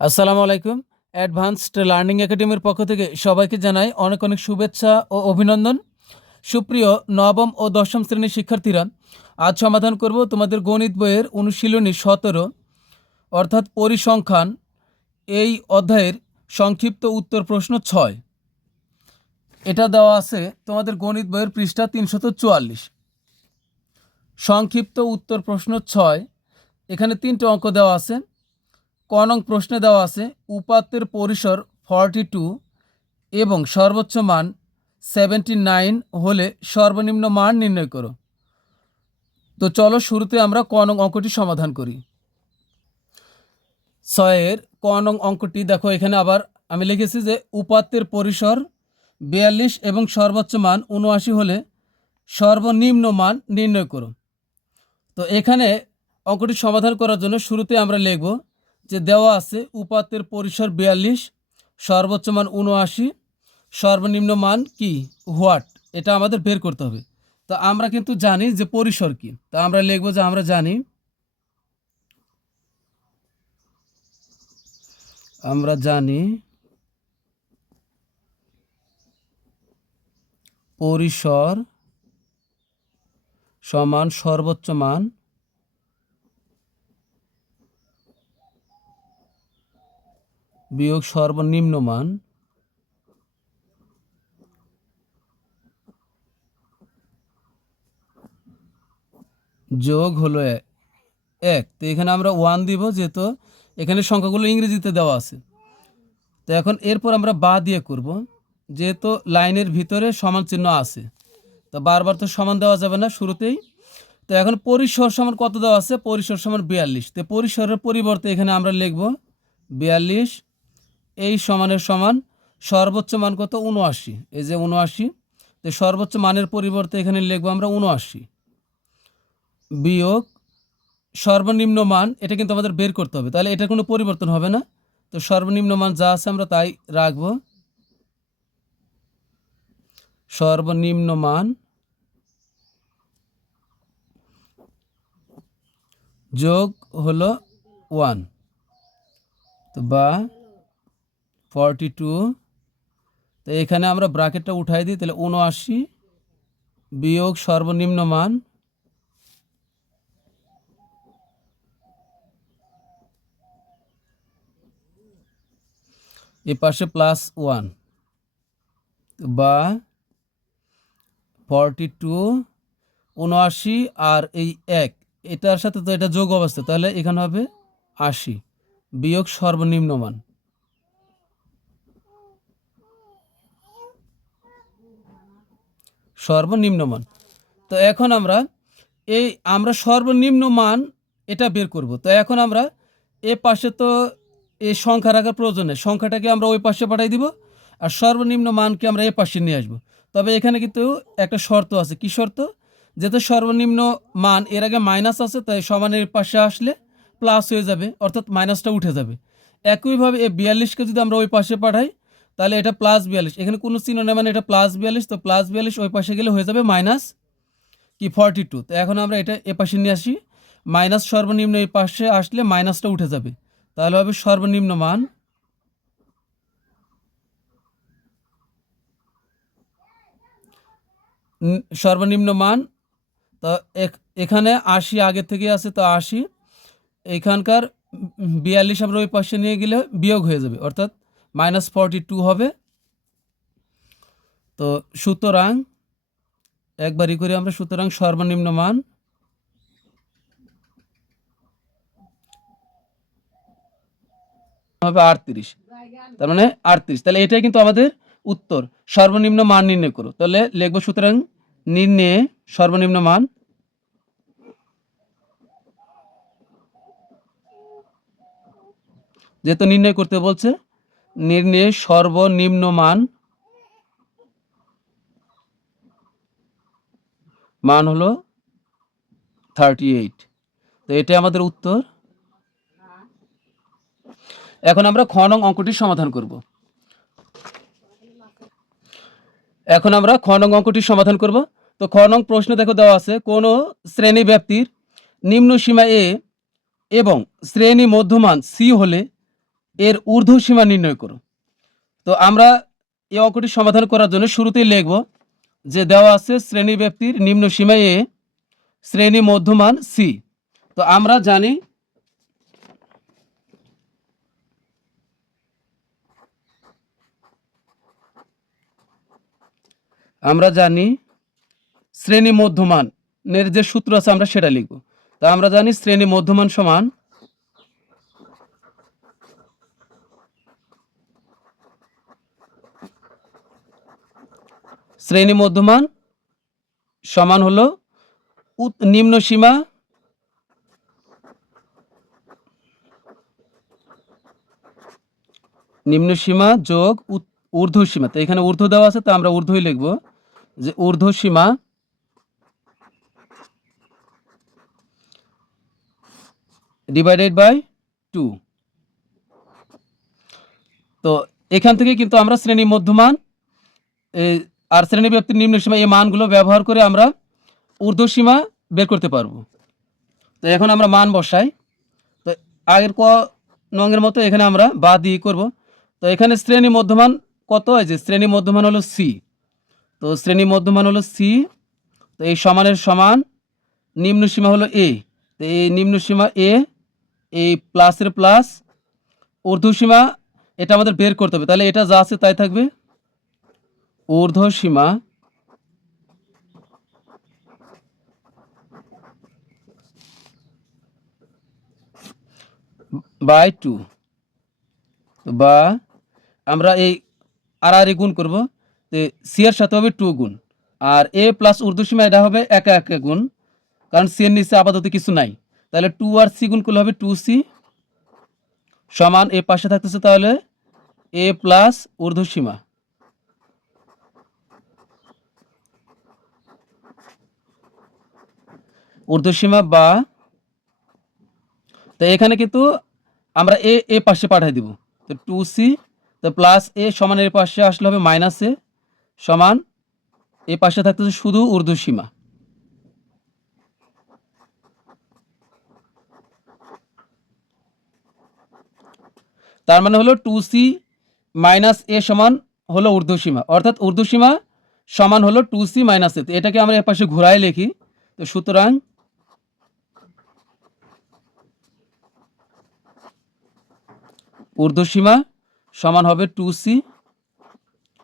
আসসালামু আলাইকুম। Advanced learning একাডেমির পক্ষ থেকে সবাইকে জানাই অনেক অনেক শুভেচ্ছা ও অভিনন্দন। সুপ্রিয় নবম ও দশম শ্রেণীর শিক্ষার্থীরা, আজ সমাধান করব তোমাদের গণিত বইয়ের অনুশীলনী 17 অর্থাৎ পরিসংখ্যান এই অধ্যায়ের সংক্ষিপ্ত উত্তর প্রশ্ন 6। এটা দেওয়া আছে তোমাদের গণিত বইয়ের পৃষ্ঠা 344। সংক্ষিপ্ত উত্তর প্রশ্ন 6, এখানে 3টে অঙ্ক দেওয়া আছে। ক নং প্রশ্নে দেওয়া আছে উপাত্তের পরিসর 42 এবং সর্বোচ্চ মান 79 হলে সর্বনিম্ন মান নির্ণয় করো। তো চলো শুরুতে আমরা ক নং অঙ্কটি সমাধান করি। 6-এর ক নং অঙ্কটি দেখো, এখানে আবার আমি লিখেছি যে উপাত্তের পরিসর 42 এবং সর্বোচ্চ মান 79 হলে সর্বনিম্ন মান নির্ণয় করো। তো এখানে অঙ্কটি সমাধান করার জন্য শুরুতে আমরা লিখব যে দেওয়া আছে উপাত্তের পরিসর 42, সর্বোচ্চ মান 79, সর্বনিম্ন মান কি, হোয়াট, এটা আমাদের বের করতে হবে। তো আমরা কিন্তু জানি যে পরিসর কি, তা আমরা লিখব যে আমরা জানি পরিসর সমান সর্বোচ্চ মান বিয়োগ সর্বনিম্ন মান যোগ হলো 1। তো এখানে আমরা 1 দিব, যেহেতু এখানে সংখ্যাগুলো ইংরেজিতে দেওয়া আছে। তো এখন এরপর আমরা বা দিয়ে করব, যেহেতু লাইনের ভিতরে সমান চিহ্ন আছে, তো বারবার তো সমান দেওয়া যাবে না শুরুতেই। তো এখন পরিসর সমান কত দেওয়া আছে, পরিসর সমান 42। তো পরিসরের পরিবর্তে এখানে আমরা লিখব 42, এই সমানের সমান সর্বোচ্চ মান কত, 79, এই যে 79। তো সর্বোচ্চ মানের পরিবর্তে এখানে লিখব আমরা 79 বিয়োগ সর্বনিম্ন মান, এটা কিন্তু আমাদের বের করতে হবে, তাহলে এটা কোনো পরিবর্তন হবে না। তো সর্বনিম্ন মান যা আছে আমরা তাই রাখব। সর্বনিম্ন মান যোগ হলো 1, তো বা 42। তো এখানে আমরা ব্র্যাকেটটা উঠাই দিই, তাহলে 79 বিয়োগ সর্বনিম্ন মান এ পাশে +1, বা 42, 79 আর এই 1, এটার সাথে তো এটা যোগ অবস্থা, তাহলে এখানে হবে 80 বিয়োগ সর্বনিম্ন মান। সর্বনিম্ন মান। তো এখন আমরা সর্বনিম্ন মান এটা বের করব। তো এখন আমরা এ পাশে তো এই সংখ্যা রাখার প্রয়োজন নেই, সংখ্যাটাকে আমরা ওই পাশে পাঠিয়ে দিব, আর সর্বনিম্ন মানকে আমরা এ পাশে নিয়ে আসবো। তবে এখানে কিন্তু একটা শর্ত আছে। কি শর্ত? যেহেতু সর্বনিম্ন মান এর আগে মাইনাস আছে, তাই সমানের পাশে আসলে প্লাস হয়ে যাবে, অর্থাৎ মাইনাসটা উঠে যাবে। একইভাবে এই 42কে যদি আমরা ওই পাশে পাঠাই, তাহলে এটা +42, এখানে কোনো চিহ্ন নেই, মানে এটা +42। তো +42 ওই পাশে গেলে হয়ে যাবে মাইনাস কি 42। তো এখন আমরা এটা এ পাশে নিয়ে আসি, মাইনাস সর্বনিম্ন এই পাশে আসলে মাইনাসটা উঠে যাবে, তাহলে হবে সর্বনিম্ন মান সর্বনিম্ন মান। তো এখানে 80 আগে থেকে আছে, তো 80, এখানকার 42 আমরা ওই পাশে নিয়ে গেলে বিয়োগ হয়ে যাবে, অর্থাৎ -42 হবে। তো সুতরাং একবারই করে আমরা, সুতরাং সর্বনিম্ন মান হবে 38, তার মানে 38। তাহলে এটাই কিন্তু আমাদের উত্তর, সর্বনিম্ন মান নির্ণয় করো। তাহলে লিখব সুতরাং নির্ণয়ে সর্বনিম্ন মান যেহেতু নির্ণয় করতে বলছে, নির্ণয়ে সর্বনিম্ন মান হলো 38। তো এটাই আমাদের উত্তর। এখন আমরা খ নং অঙ্কটির সমাধান করব। তো খ নং প্রশ্ন দেখো দেওয়া আছে কোনো শ্রেণী ব্যাপ্তির নিম্ন সীমা এ এবং শ্রেণী মধ্যমান সি হলে এর ঊর্ধ্ব সীমা নির্ণয় করো। তো আমরা এই অঙ্কটি সমাধান করার জন্য শুরুতেই লিখব যে দেওয়া আছে শ্রেণী ব্যাপ্তির নিম্ন সীমা এ, শ্রেণী মধ্যমান সি। তো আমরা জানি শ্রেণী মধ্যমানের যে সূত্র আছে আমরা সেটা লিখব। তো আমরা জানি শ্রেণী মধ্যমান সমান হলো নিম্ন সীমা যোগ ঊর্ধ্ব সীমা। তো এখানে ঊর্ধ্ব দেওয়া আছে, তো আমরা ঊর্ধ্বই লিখব যে ঊর্ধ্ব সীমা ডিভাইডেড বাই 2। তো এখান থেকে কিন্তু আমরা শ্রেণী মধ্যমান আর শ্রেণী ব্যাপ্তির নিম্ন সীমা এই মানগুলো ব্যবহার করে আমরা ঊর্ধ্ব সীমা বের করতে পারবো। তো এখন আমরা মান বসাই। তো আগের নঙের মতো এখানে আমরা বা দিয়ে করব। তো এখানে শ্রেণী মধ্যমান কত হয়, যে শ্রেণী মধ্যমান হলো সি। তো শ্রেণী মধ্যমান হলো সি। তো এই সমানের সমান নিম্ন সীমা হলো এ। তো এই নিম্ন সীমা এ, এই প্লাসের প্লাস, ঊর্ধ্ব সীমা এটা আমাদের বের করতে হবে। তাহলে এটা যা আছে তাই থাকবে, ঊর্ধ্ব সীমা বাই 2, বা আমরা এই আর গুণ করব। সি এর সাথে হবে 2 গুণ, আর এ প্লাস ঊর্ধ্ব সীমা এটা হবে একা একা গুণ, কারণ সি এর নিচে আপাতত কিছু নাই। তাহলে 2 আর সি গুণ করলে হবে 2c সমান এ পাশে থাকতেছে তাহলে এ প্লাস ঊর্ধ্ব সীমা। বা, তো এখানে কিন্তু আমরা এ পাশে পাঠিয়ে দিব। তো 2c, তো প্লাস এ সমান এর পাশে আসলে হবে মাইনাস এ সমান এ পাশে থাকতেছে শুধু ঊর্ধ্ব সীমা। তার মানে হলো 2c মাইনাস এ সমান হলো ঊর্ধ্ব সীমা, অর্থাৎ ঊর্ধ্ব সীমা সমান হলো 2c মাইনাস এ। এটাকে আমরা এর পাশে ঘুরাই লিখি। তো সুতরাং ঊর্ধ্ব সীমা সমান হবে 2c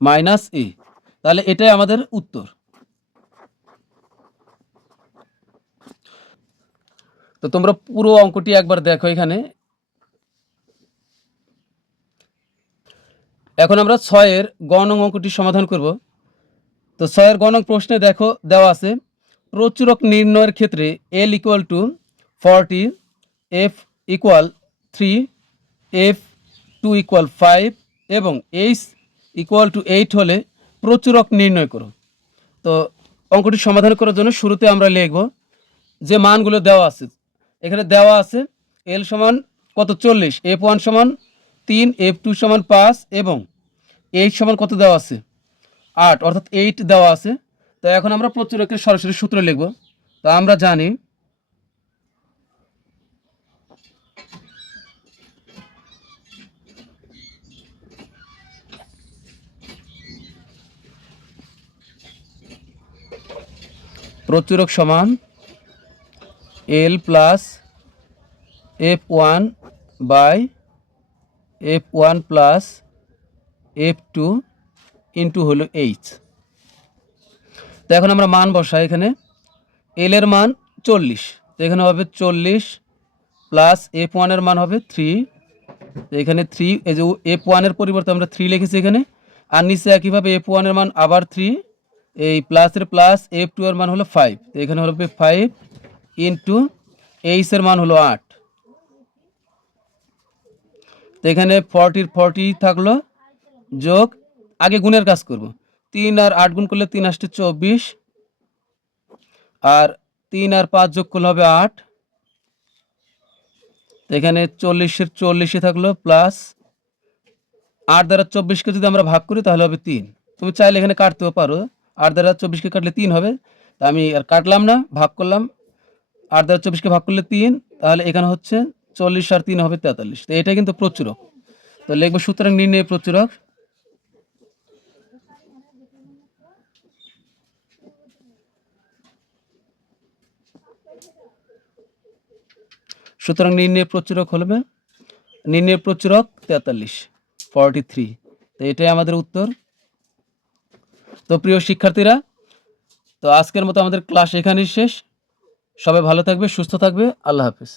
মাইনাস এ। তাহলে এটাই আমাদের উত্তর। তো তোমরা পুরো অঙ্কটি একবার দেখো এখানে। এখন আমরা 6-এর গ নং অঙ্কটি সমাধান করব। তো 6-এর গ নং প্রশ্নে দেখো দেওয়া আছে প্রচুরক নির্ণয়ের ক্ষেত্রে L equal to 40, F equal 3, F2 equal 5 এবং H ইকুয়াল টু 8 হলে প্রচুরক নির্ণয় করো। তো অঙ্কটি সমাধান করার জন্য শুরুতে আমরা লিখব যে মানগুলো দেওয়া আছে। এখানে দেওয়া আছে L সমান কত 40, F1 সমান 3, F2 সমান 5 এবং H সমান কত দেওয়া আছে 8, অর্থাৎ 8 দেওয়া আছে। তো এখন আমরা প্রচুরকের সরাসরি সূত্র লিখব। তো আমরা জানি প্রচুরক সমান L plus F1 by F1 plus F2 into হলো H। তো এখন আমরা মান বসাই। এখানে L এর মান 40, তো এখানে হবে 40 প্লাস F1 এর মান হবে 3। তো এখানে 3, এই যে F1 এর পরিবর্তে আমরা 3 লিখেছি এখানে, আর নিচে একইভাবে F1 এর মান আবার 3, এই প্লাসের প্লাস F2 এর মান হলো 5। তো এখানে হবে 5 ইন্টু H এর মান হলো 8। তো এখানে 40 থাকলো, যোগ আগে গুণের কাজ করব। 3 আর 8 গুণ করলে 3 আসতে 24, আর 3 আর 5 যোগ করলে হবে 8। তো এখানে 40-এর 40 থাকলো, প্লাস 8 দ্বারা 24কে যদি আমরা ভাগ করি তাহলে হবে 3। তুমি চাইলে এখানে কাটতেও পারো, 8 দ্বারা 24কে কাটলে 3 হবে। তা আমি আর কাটলাম না, ভাগ করলাম। 8 দ্বারা 24কে ভাগ করলে 3, তাহলে এখানে হচ্ছে 40 আর 3 হবে 43। তো এটা কিন্তু প্রচুরক। তো লিখবো সুতরাং নির্ণয় প্রচুরক সুতরাং নির্ণয় প্রচুরক হলবে নির্ণয় প্রচুরক 43 তো এটাই আমাদের উত্তর। তো প্রিয় শিক্ষার্থীরা, তো আজকের মতো আমাদের ক্লাস এখানেই শেষ। সবাই ভালো থাকবে, সুস্থ থাকবে। আল্লাহ হাফেজ।